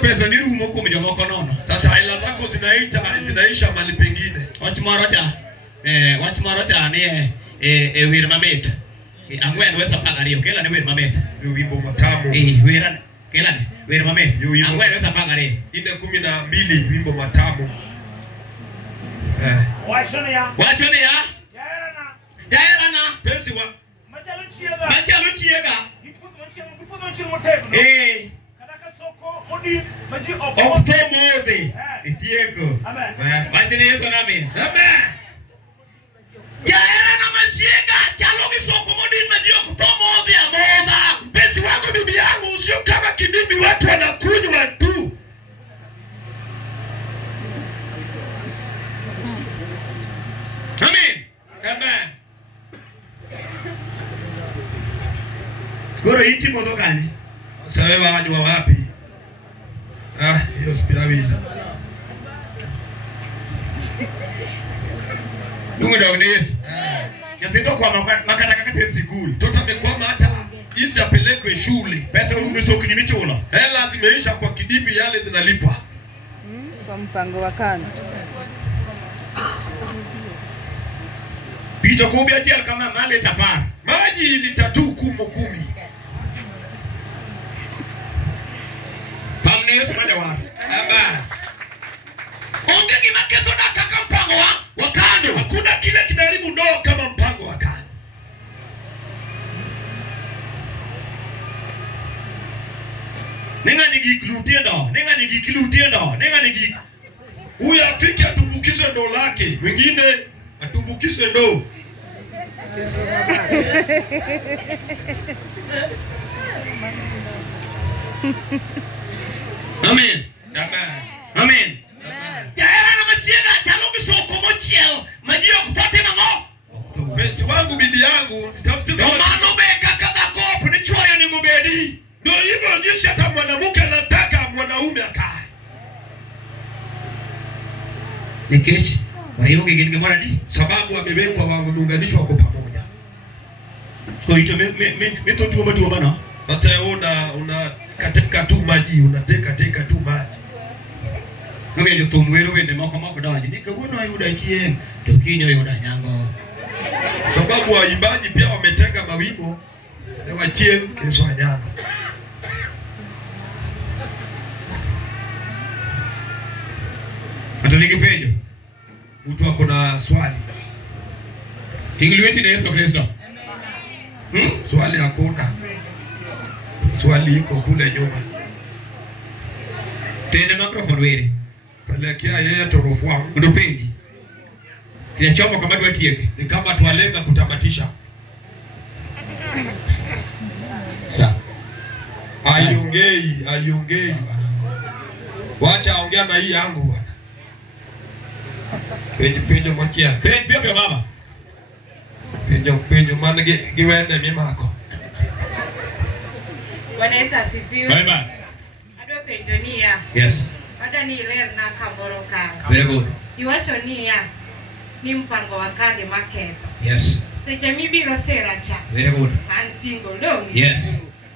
pesa ni rumo kwa mjomoko nono. Sasa hela zako zinaisha mali pengine. Wach moro cha ni wir mamit. Angwen wesa pagario kela ni wir mamit. Wimbo matamu. Wira kela ni wir mamit. Angwen wesa pagario. Inde 12 wimbo matamu. Wachoni ya. Jaerana. Pensi wa. Machalo chiega. Ipudo nchini motego. Kadaka soko modi maji Oktomobe. Itieko. Amen. Wajini Yesu nami. Amen. Jaerana machiega chalo kisoko modi maji oktomobe amoba. Pensi wangu bibi yangu sio kama kidimbi watu wanakunywa tu. Amen. Amen. Goro iti modo gani? Sawe wajua wapi? Hiyo spirali. Mungu ndio Yesu. Yatendo kwa makata sikuli. Mtoto amekwama hata jinsi apelekwe shule. Pesa umesoki ni michola. Hela zimeisha kwa kidibi, yale zinalipwa. Kwa mpango wa kando. Pito kubi achiel kama male tapar. Maji lita 10. Pamne Yesu mada wa. Aba. Onge gima keto daka kama mpango wa kando. Hakuna kile kinaharibu ndoa kama mpango wa kando. Nenga nigi Huyu afike atumbukize ndo lake, mwingine atumbukize ndo. Amen. Amen. Jaera na machiega chalo misoko mochiel majio kutote mango. Pensi wangu bibi yangu nitamsema Romano beka kaka kopu ni chwayo ni mubedi. ndio hivyo jinsi hata mwanamke anataka mwanaume akae. Nikirichi. Wariyo gigini gemoradi. Sababu wamewekwa wameunganishwa kwa pamoja. Kwa hiyo mito tuomba bana. Sasa una katika tu maji, unateka tu maji. Ndio ndio tumwero wende moko dawaji. Nikaona yuda chie, tokinyo yuda nyango. Sababu waimbaji pia wametega mawimbo na wachie kesho nyango. Atoliki pejo. Mtu ako na swali. Ingiliweti na Yesu Kristo. Swali hakuna. Swali iko kule nyuma. Tende microphone wewe. Pelekea yeye torofwa. Udopendi. Kinachoma kama watu tieke. Ni kama tualeza kutamatisha. Sawa. Aiongei bwana. Wacha aongea na hii yangu bwana. Penjo mokia. Penjo baba. Penjo maana giwende mimako. Bwana Yesu asifiwe. Bye. Ado penjonia. Yes. Ada ni ler na kaboro ka. Very good. Iwacho niya ni mpango wa kadi maketho. Yes. Seche mibiro sera cha. Very good. An single long. Yes.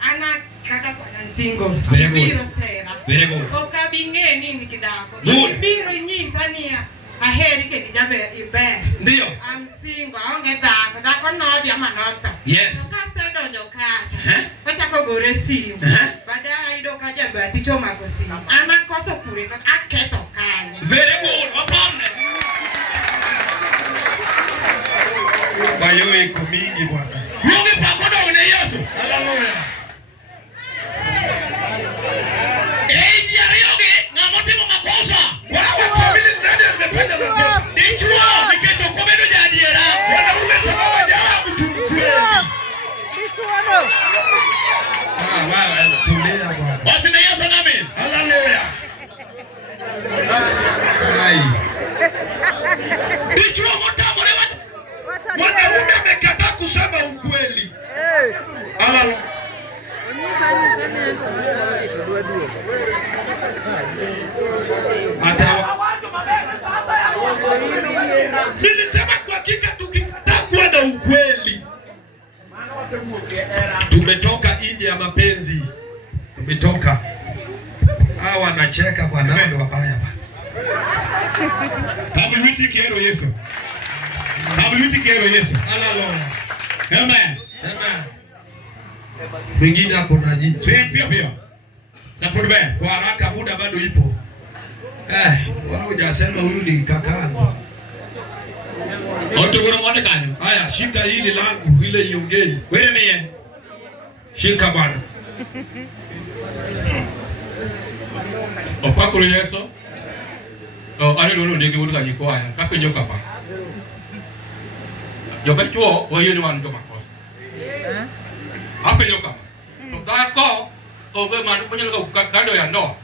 Ana kaka sana single. Very good. Mibiro sera. Very good. Oka binge nini kidako. Good. Mibiro nyisa niya. Aheri ke kijabe ibe. Ndio. I'm single. Aonge dhako no bia manota. Yes. Donjo kacha. Wacha kogore simu. Baadaye ido kaja bati choma ko simu. Ana koso pure ka aketo kanye. Very good. Wapamne. Bayo iko mingi bwana. Mungu pamoja na Yesu. Haleluya. Diarioge na motimo makosa. Wao family ndani amefanya makosa. Nichua niketo komedo ya diera. Wanaume sababu hajawa mtu mkweli. Wow, tulia bwana. Watu na Yesu nami. Haleluya. Hai. Nichua motamore watu. Mwanaume amekataa kusema ukweli. Haleluya. Nilisema kwa hakika tukikataa kuwa na ukweli tumetoka nje ya mapenzi. Tumetoka. Hawa Kabulwiti kiero Yesu. Kabulwiti kiero Yesu. Hallelujah. Amen. Amen. Mwingine ako na jinsi. Sweet pia. Support band. Kwa haraka muda bado ipo. Wala hujasema huyu ni kakaangu. Watu kuna mwone kanyo. Haya, shika hili langu ile iongei. Wewe mie. Shika bwana. Opakuru Yesu. Ani lolo ndege wulu kanyi kwa haya. Kape nyoka pa. Yoba chuo, wayo ni wanu joma kwa. Hape nyoka. Kako, oge manu punya luka kado ya ndoa.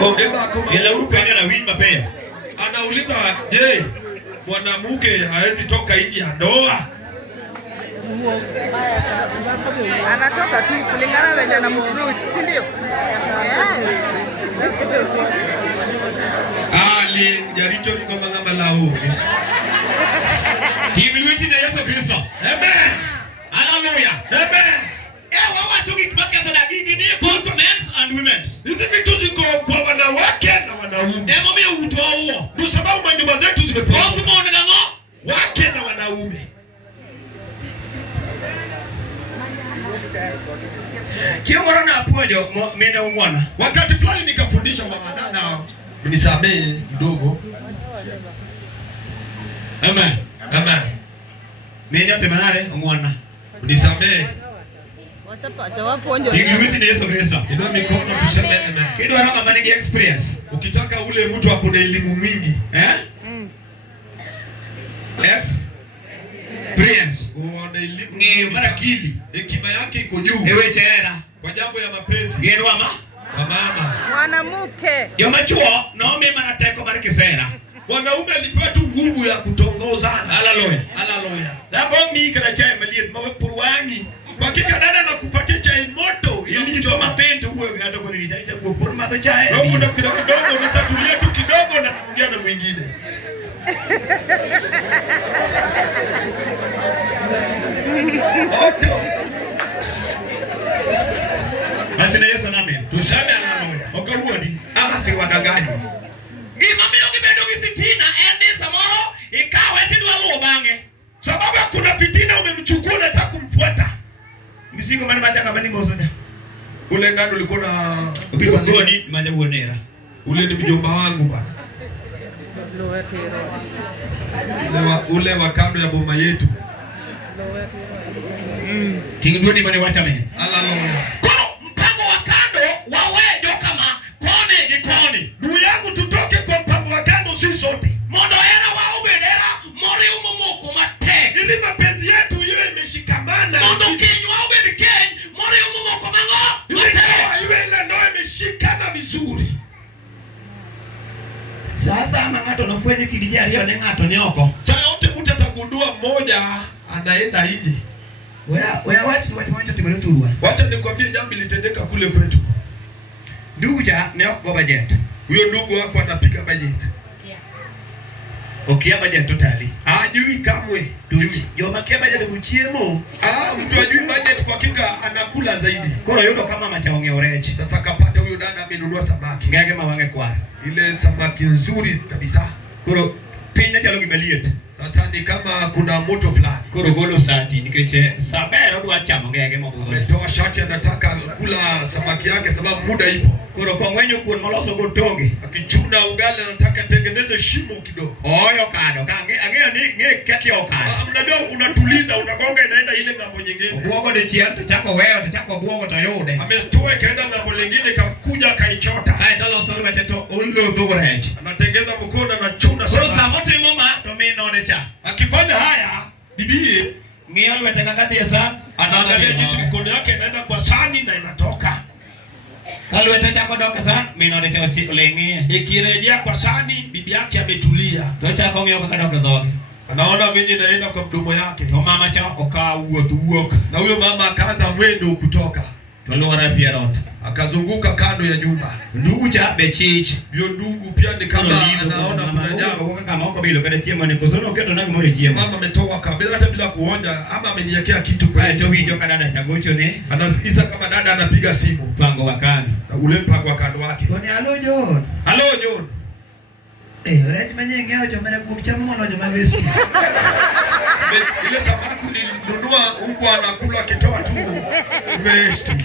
Ongeza kwa. Ile upenya na wimba pia. Anauliza, je, mwanamke hawezi toka nje ya ndoa? Anatoka tu kulingana na venye na mfruit, si ndio? Ali jaricho ni kama ngama lao. Kimwiti na Yesu Kristo. Amen. Hallelujah. Amen. Watu kibaka za dini ni both men and women. Hizi vitu ziko kwa wanawake na wanaume. Emo mimi utoa huo. Kwa sababu manyumba zetu zimepangwa Both men na ngo wake na wanaume. Kiongora na apojo menda umwana. Wakati fulani nikafundisha wadada, mnisamee kidogo. Amen. Amen. Menda temanare umwana. Mnisamee. Watapata waponjo. Kimwiti na Yesu Kristo. Inua mikono tuseme amen. Kido ana kama ni experience. Ukitaka ule mtu ako na elimu mingi, Experience. uone elimu Ni mara kili. hekima yake iko juu. Ewe chera. Kwa jambo ya mapenzi. Gero mama. Kwa mama. Mwanamke. Yoma chuo no mimi manateko mara kisera. Wanaume alipewa tu nguvu ya kutongozana. Hallelujah. Hallelujah. Dabo mi kana chai maliet mawe purwangi. Hakika dada na kupatia chai moto. Ili nisoma tento huo ngato kwa nilitaita kwa por madha chai. Na muda kidogo unaweza tulia tu kidogo na kuongea na mwingine. Okay. Atina Yesu nami. Tuseme hallelujah. Okaruoni. Ama si wadanganyi. Gima miyo gibedo gi fitina en samoro ikawe tidwa luwo bang'e. Sababu kuna fitina umemchukua unataka kumfuata. Misigo mani machaka mani mosoja. Ule ngano ulikuwa na Ukisogoni manja uonera. ule ni mjomba wangu bana. Ule wa kando ya boma yetu. Tingduni mani wacha mene. Hallelujah. Kono mpango wa kando wawejo kama kone gikoni. Ndugu yangu tutoke kwa mpango wa kando sisi sote. Mondo era wa ubendera mori umumuko mate. Ili mapenzi yetu iwe imeshikamana. Mondo kinywa ubedi keny mori umumuko mango mate. Iwe ile ndoa imeshikana vizuri. Sasa ama ngato nofwenye kidijari yo ne ngato ni oko. Saa yote mtu atagundua mmoja anaenda nje. Wea watu timoni turua. Wacha nikwambie jambo litendeka kule kwetu. Ndugu ja ne oko budget. Huyo ndugu wako anapiga budget. Okia budget totally. Hajui kamwe. Tuji. Yo makia budget kuchiemo. Mtu ajui budget kwa kinga anakula zaidi. Koro yudo kama machaonge orechi. Sasa kapata huyo dada amenunua samaki. Ngege mawange kwara. Ile samaki nzuri kabisa. Koro pinya chalo gimaliet. Sasa ni kama kuna moto fulani. Koro golo sati nikeche sabero dwa chamo ngege mabugo. Ametoa shati anataka kula samaki yake sababu muda ipo. Koro kongwenyo kuon maloso gotonge. Akichuna ugali anataka tengeneze shimo kidogo. Oyo kado kange angeo ni nge kaki okado. Mnajua unatuliza unagonga inaenda ile ngambo nyingine. Buogo de chiento chako weo to chako buogo to yude. Amestoa kaenda ngambo nyingine kakuja kaichota. Hai talo solo meteto ulo dugorechi. Anatengeza mkono na chuna Koro sana. samoto mama to mino de cha. Akifanya haya bibi Ngio wetanga kati ya sana anaangalia jinsi mkono yake inaenda kwa sani na inatoka. Kalwete chako doka sana mino de cha ulengie. Ikirejea kwa sani bibi yake ametulia. To chako ngio kadoka dhoge. Anaona venye inaenda kwa mdomo yake. To mama cha oka uok. Na huyo mama akaanza mwendo kutoka. To lora pierot. Akazunguka kando ya nyumba. Ndugu cha bechich. Hiyo ndugu pia ni kama anaona kuna jambo. Kama uko bilo kada chiemo ni kuzono keto na ngore chiemo. Mama ametoka kabla hata bila kuonja ama ameniwekea kitu kwa hiyo video kada na chagocho ne. Anasikiza kama dada anapiga simu. Pango wakani. Na ule mpango wa kando wake. Tony halo John. Halo John. Rech manye ngeo chomera kuchama mwana jamaa wewe. Ile samaki nilinunua huko anakula kitoa tu waste.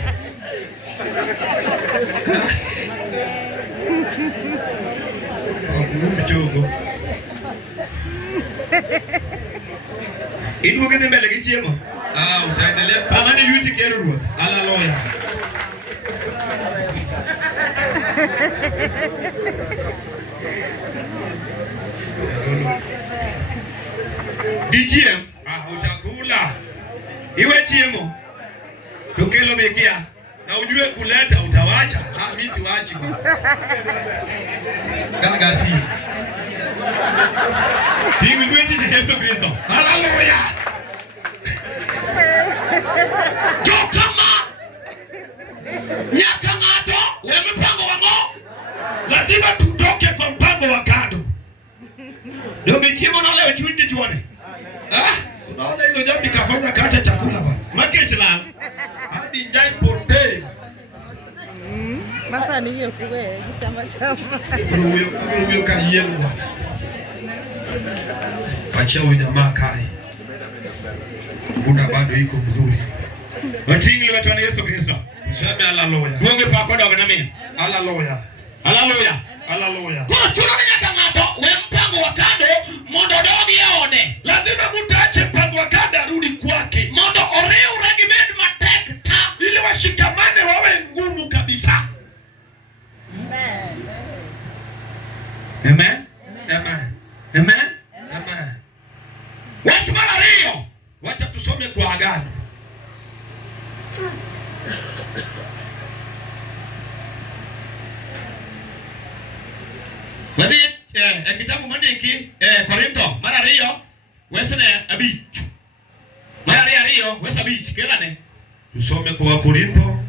Mjogo. Iduoge mbele kichiemo. Utaendelea Pama ni yuti kero. Haleluya. DGM Utakula. iwe chiemo. Tukelo bekia. Na ujue kuleta utawacha. Mimi siwachi bwana. Gaga si. Timu gwendi ni Yesu Kristo. Haleluya. Kama nyaka ngato wewe mpango wango Lazima tutoke kwa mpango wa kando. Ndio chiemo na leo chundi tuone. Unaona hilo jambo likafanya kata chakula bwana. Maketi la. Hadi njai potee. Masa ni hiyo kuwe chama. Huyo kaiyenwa. Acha huyo jamaa kae. Muda bado iko mzuri. Watingi watu wa Yesu Kristo. Useme haleluya. Mungu pako dogo na mimi. Haleluya. Haleluya. Haleluya. kwa chuno nyaka ngato wewe mpango wa kando mondo dogi yaone Lazima mtaache mpango wa kando arudi kwake. mondo oreu regimed matek ta Ili washikamane wawe ngumu kabisa. Amen. Amen. Amen. Amen. watu mara rio Wacha tusome kwa agano. Wadi kitabu mandiki Korinto mara rio wesene abich. Mara rio wesa abich kelane. Tusome kwa Korintho.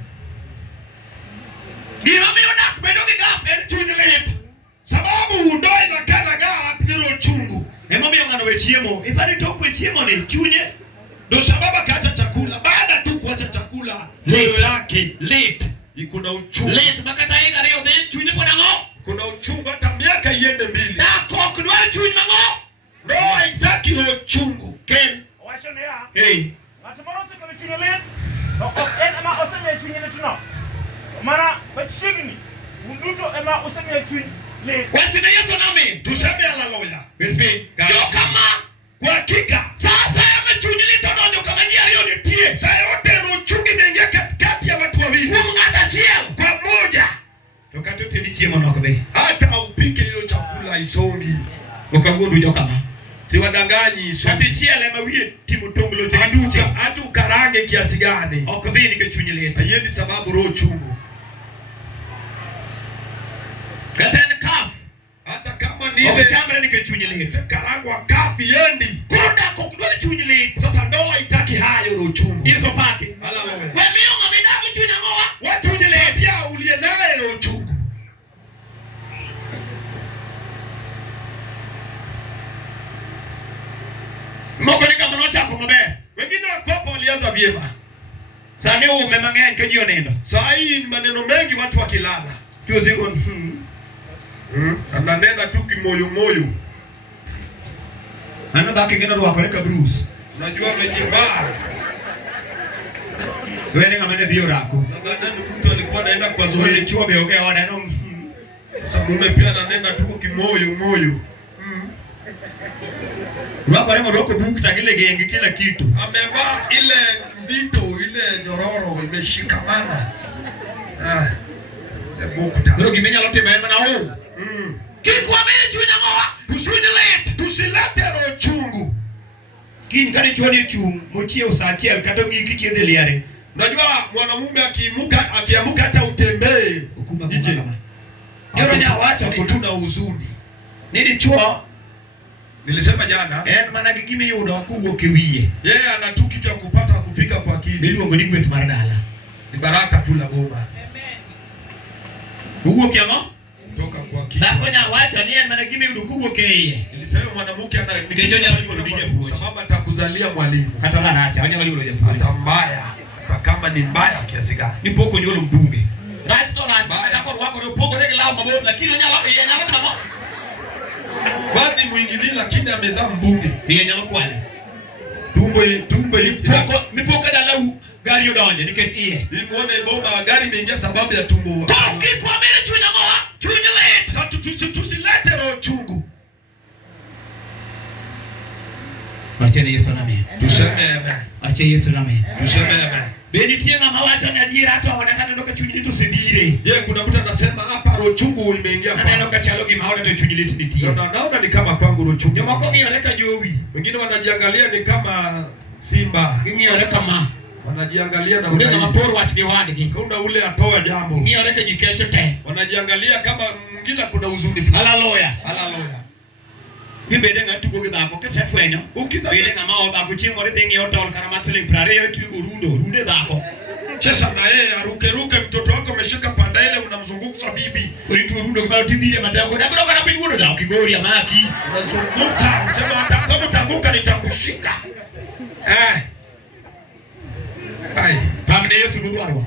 gima mi odak bedo gi gap en chuny lit Sababu udoi na kana gap nilo chungu. Emo miyo ngano we chiemo. Ifani toku we chiemo ni chunye. Ndio sababu akaacha chakula. Baada tu kuacha chakula, moyo yake lit iko na uchungu. lit makata higa rio de chuny podango Kuna uchungu hata miaka iende mbili. da kok dwa chuny mango Ndio haitaki ile uchungu. ken Wacho ne ya. Hey. Ng'at moro oseketo chunye lit. To ok en ema osemiyo chunye litno. Mana machiegni unduto ema osemiyo chuny lit. wetine yeto nami Tuseme haleluya. Bilfi. yo kama Kwa hakika sasa yame chuny lit odonjo kama ji ariyo nitie saa yote ile uchungu imeingia katikati ya watu wawili. kuom ng'at achiel Kwa moja. Tokato tedi chiemo nok be. Hata upike hilo chakula isongi. Ukagudu jo kama. Siwadanganyi isongi. Kati chiele ma wiye timo tonglo te duche. Hata ukarange kiasi gani. Ok dhi ni ke chunye lit. Haiendi sababu roho chungu. Kata en kaf. Hata kama ni Ok ile chamre ni ke chunye lit. karangwa kafi yendi. Koda kok dwa chunye lit. Sasa ndoa haitaki hayo roho chungu. Yeso paki. Haleluya. wemiyo ng'ama idago chuny ang'owa Watu uniletea uliye naye roho chungu. Moko ni kama nochako maber. Wengine wakopa walianza vyema. Sani ume mang'eny ke ji onindo. Saa hii ni maneno mengi watu wakilala. Juzi on. Ananena tu kimoyo moyo. Ano dhaki gino rwakore ka Bruce. Unajua amejivaa. Wene ng'ama ne dhi orako. Nadhani mtu alikuwa anaenda kwa Wene zoezi. chuo be oge oda no. Sasa mume pia ananena tu kimoyo moyo. Rwakore moroko bukta kile genge kila kitu. Amevaa ile nzito ile nyororo imeshikamana. Bukta. Koro gimenyalo timo en mana u. kik wamiyo chuny ang'owa to chuny lit Tusilete roho chungu. Kin kani chuoni chung mochiew saa achiel kata ng'iki chiedhe liare. Unajua mwanamume akiamuka hata utembee Ukuma nje. kama. Yoro nya wacho Hapo ni tuna huzuni. ni dichuo Nilisema jana, en mana gi gimi yudo kuwuok e wiye. yeye ana tu kitu ya kupata kupika kwa akili. Miluongo ni gweth mar dala. Ni baraka tu la boma. Kuwuok yang'o? Kutoka kwa Dhako akili. nya wacho ni en mana gimi yudo kuwuok e iye. Nilipewa mwanamke Ndio nyalo yudo japuonj. sababu atakuzalia mwalimu. Kata raracha onyalo yudo japuonj. Hata mbaya, hata kama ni mbaya kiasi gani. Ni pok onyuolo mbunge. rach to rach lao mabot lakini nyalo tamo. Wazi muingili lakini amezaa mbunge. Yeye nyalo kwani. Tumbo mipoka dalau gari odonje nikech iye. Imuone bomba gari imeingia sababu ya tumbo. Toki kwa mbele chunya ngoa, chunya let. Sasa tusilete roho chungu. Acha Yesu amen. Tuseme amen. Acha Yesu amen. Tuseme amen. Beni tienga mawacho na dira hata wanataka ndoka chunya litu sidire. Je, kuna mtu anasema hapa roho chungu imeingia hapa? Neno kachalo gi maona to chunya litu ditie. Naona ni kama kwangu roho chungu. Nyoma ko yoreka jowi. Wengine wanajiangalia ni kama simba. Ngiyoreka kama wanajiangalia na unga maporo watu ni wadiki. Kuna ule atoa jambo. Ngiyoreka jikecho te. Wanajiangalia kama mwingine kuna huzuni. Haleluya. Haleluya. Gibede ngatu go gidako ke sefwenyo. Bede ngama odako chingo ridingi otol karamatuli prare yotu runde dako. Chesa na yeye aruke mtoto wako ameshika panda ile unamzunguka bibi. Ulitu rundo kwa tidire matako. Ndako kana bingudo dako kigori amaki. Unazunguka sema hata utanguka nitakushika. Ai, pamne Yesu nuru arwa.